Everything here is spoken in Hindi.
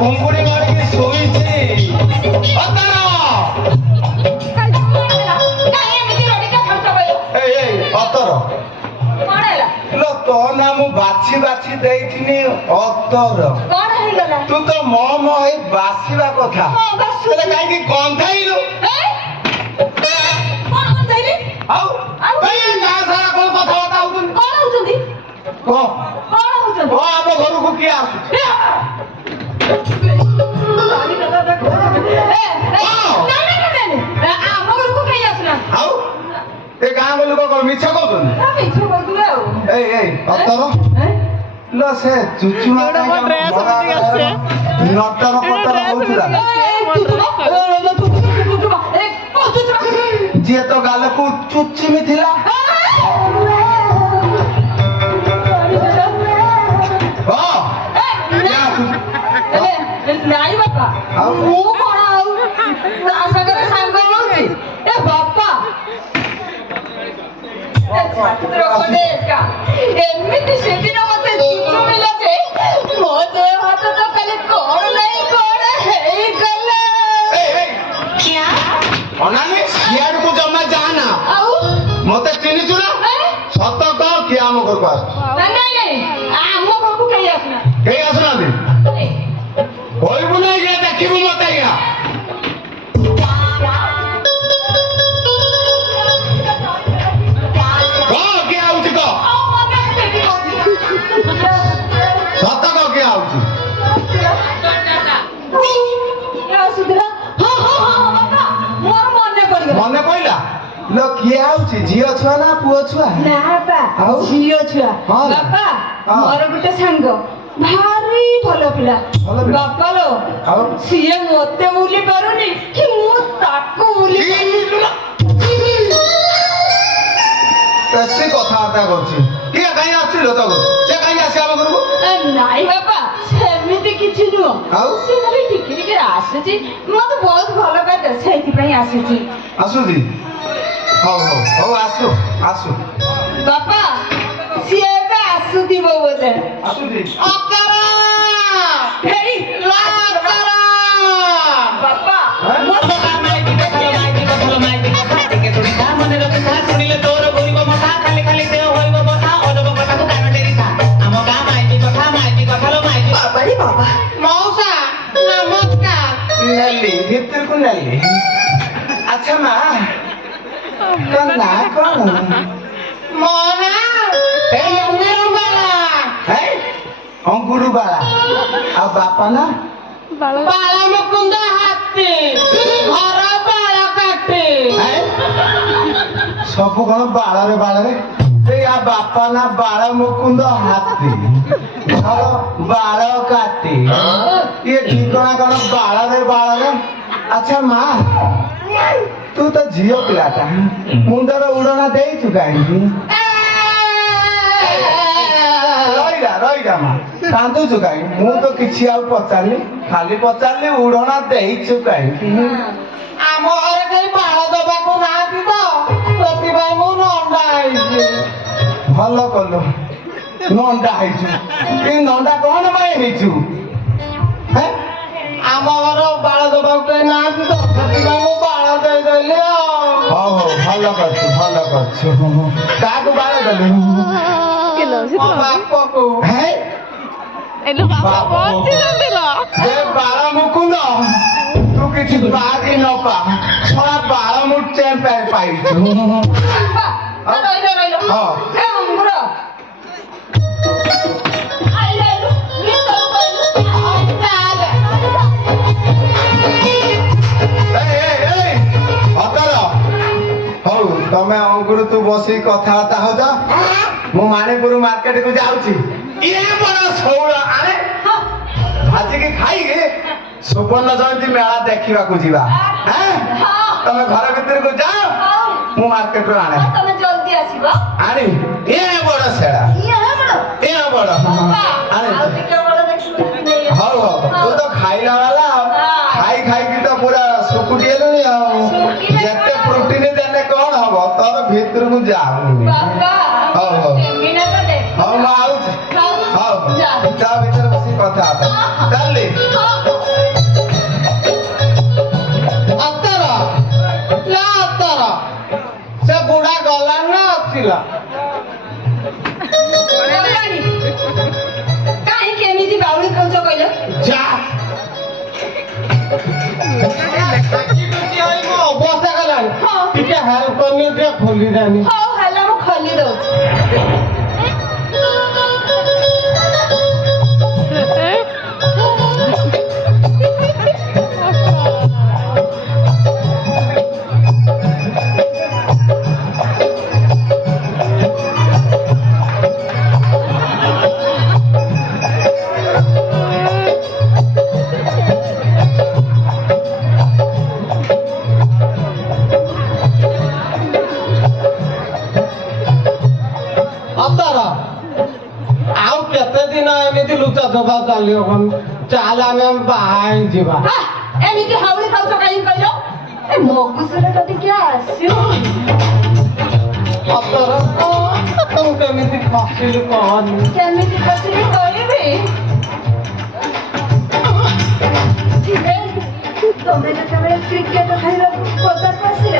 କୁଙ୍କୁଡି ମାରିକି ଶୋଇଛି ଅତର ଅତର लो तो ना मु बाछी बाछी देइथिनी अतर कोन हे गला तू तो मो मो हे बासीबा कथा हां बस तले काई की गंधाइलु कोन गंधाइली आउ ए ना सारा कोन कथा बताउतुन कोन होउछंदी को कोन होउछंदी ओ आबो घरु को किया आसु आउ ए गां को लोक को मिछ कहतुन ए अतर लो से चुचुमा एवढं मग ड्रेस मध्ये असते. नटर पटर होउतला जे तो गाल को चुचिमी थिला हां ନାଇଁ ବାପା ମୁଁ କଣ ଆଉ ତା ସାଙ୍ଗରେ ସାଙ୍ଗ ହଉଛି ଏ ବାପା ଏମିତି ସେଦିନ ମତେ ଚୁଚୁମିଲା ଯେ ମୋ ଦେହ ହାତ ତ ଖାଲି କଣ ନାହିଁ କଣ ହେଇଗଲା ଅନାନି ସିଆଡ को जमा जाना ଆଉ मते चिनिछु ना सत कह कि हम घर को आस ନାଇଁ ନାଇଁ ଆମ ଘରକୁ କେହି ଆସୁନା के आसना दे होइबु नै के देखिबु मते या के आउची को सत कह के आउची मने पइला लो के आउची झियो छुआ ना पुओ छुआ ବାପା ଝିଅ ଛୁଆ ହଁ। ବାପା ହଁ। ମୋର ଗୋଟେ ସାଙ୍ଗ ଭାରି ଭଲ ପିଲା ଭଲ ପିଲା? ବାପା ଲୋ ଆଉ ସିଏ ମତେ ଭୁଲି ପାରୁନି କି ମୁଁ ତାକୁ ଭୁଲି ऐसे कथाबार्ता करछि के काई आछिल तो से काई आसी हम घर को ନାଇଁ ବାପା ସେମିତି କିଛି ନୁହଁ ଆଉ? ସେ ଖାଲି ଟିକେ ଟିକେ ଆସୁଛି ମତେ ବହୁତ ଭଲ ପାଏ ତ ସେଇଥିପାଇଁ ଆସିଛି आसुदी हो हो हो आसु आसु ବାପା ସିଏ ଏବେ ଆସୁଥିବ ବୋଧେ आसुदी ଅକରା ହେଇ ଅକରା ବାପା ମୋ बाबारी बाबा मौसा नमस्कार नल्ली भीतर को नल्ली अच्छा मां कन्ना कौन मोना ए अंगुरु बाला है अंगुरु बाला आ बापा ना बाला मुकुंद हाथी घर बाला काटे है सब कोन बाला रे ए आ बापा ना बाला मुकुंद हाथी घर बाल काटी ये ठिकाना कोन बाला रे अच्छा मां तू तो झियो पिलाटा मुंडर उड़ना देई चुकाई रईरा मां कांदू चुकाई मु तो किछि आ पचारली खाली पचारली उड़ना देई चुकाई ଆମ ଘରେ କେହି ବାଳ ଦବାକୁ ନାହାନ୍ତି ତ ସେଥିପାଇଁ ମୁଁ ନଣ୍ଡା ହେଇଛି ଭଲ କଲୁ ନଣ୍ଡା ହେଇଛୁ ଏ ନଣ୍ଡା କଣ ପାଇଁ ହେଇଛୁ ହେଁ ଆମ ଘର ବାଳ ଦବାକୁ କେହି ନାହାନ୍ତି ତ ସେଥିପାଇଁ ମୁଁ ବାଳ ଦେଇଦେଲି ଆଉ ହଉ ଭଲ କରିଛୁ କାହାକୁ ବାଳ ଦେଲୁ ମୋ ବାପକୁ ହେଁ ଏ ବାଳ ମୁକୁନ୍ଦ ତୁ କିଛି ବାଗି ନ ପା ଛଡ଼ା ବାଳ ମୁଚେ ପାଇଛୁ ରହିଲ ହଁ। ଏ ଅଙ୍ଗୁର ଆଇଲୁ ଭିତରୁ କହିଲୁ ଅତର ହଉ ତମେ ଅଙ୍ଗୁରୁ ତୁ ବସି କଥାବାର୍ତ୍ତା ହଉଛ ମୁଁ ମାଣିପୁର ମାର୍କେଟ କୁ ଯାଉଛି ଇଏ ବଡ ଶୌଳ ଆରେ ଭାଜିକି ଖାଇକି ସୁବର୍ଣ୍ଣ ଜୟନ୍ତୀ ମେଳା ଦେଖିବାକୁ ଯିବା ତମେ ଘର ଭିତରକୁ ଯାଅ ମୁଁ ମାର୍କେଟରୁ ଆଣେ ତମେ ଜଲ୍ଦି ଆସିବ ଆଣି ଇଏ ବଡ ସେଡ଼ା ଇଏ ବଡ ଆଣେ ହଉ ତୁ ତ ଖାଇଲା ବାଲା ଖାଇ ଖାଇକି ତ ପୁରା ଶୁକୁଟି ହେଲୁଣି ଆଉ ଯେତେ ପ୍ରୋଟିନ ଦେଲେ କଣ ହବ ତୋର ଭିତରକୁ ଯାଉନି ହଉ ହଉ ମୁଁ ଆଉଛି ହଉ ତା ଭିତରେ ବସି କଥା ଚାଲିଲି ଆସିଲା ଗଲାଣି। କାହିଁକି ଏମିତି ବାଉଳି ଖାଉଛ କହିଲ? ଯା ଅବସ୍ଥା କଲାଣି ହଁ। ଟିକେ ହେଲ୍ପ କରିନି ଟିକେ ଖୋଲିଦାନି ହଉ ହେଲା ମୁଁ ଖୋଲି ଦଉଛି। ଆଉ କେତେ ଦିନ ଏମିତି ଲୁଚା ଚପା ଚାଲିବ କଣ ଚାଲ ଆମେ ବାହା ହେଇଯିବା ହା, ଏମିତି ହାଉଳି ଖାଉଛ କାହିଁକି କହିଲ? ଏ ମଗୁସୁରଟା ଟିକେ ଆସିବ। ଅତର ତୁ କେମିତି ଫସିଲୁ କହନି କେମିତି ବସିକି କହିବି? ତମେ ଯେତେବେଳେ କ୍ରିକେଟ ଖେଳିବାକୁ ପଦାକୁ ଆସିଲ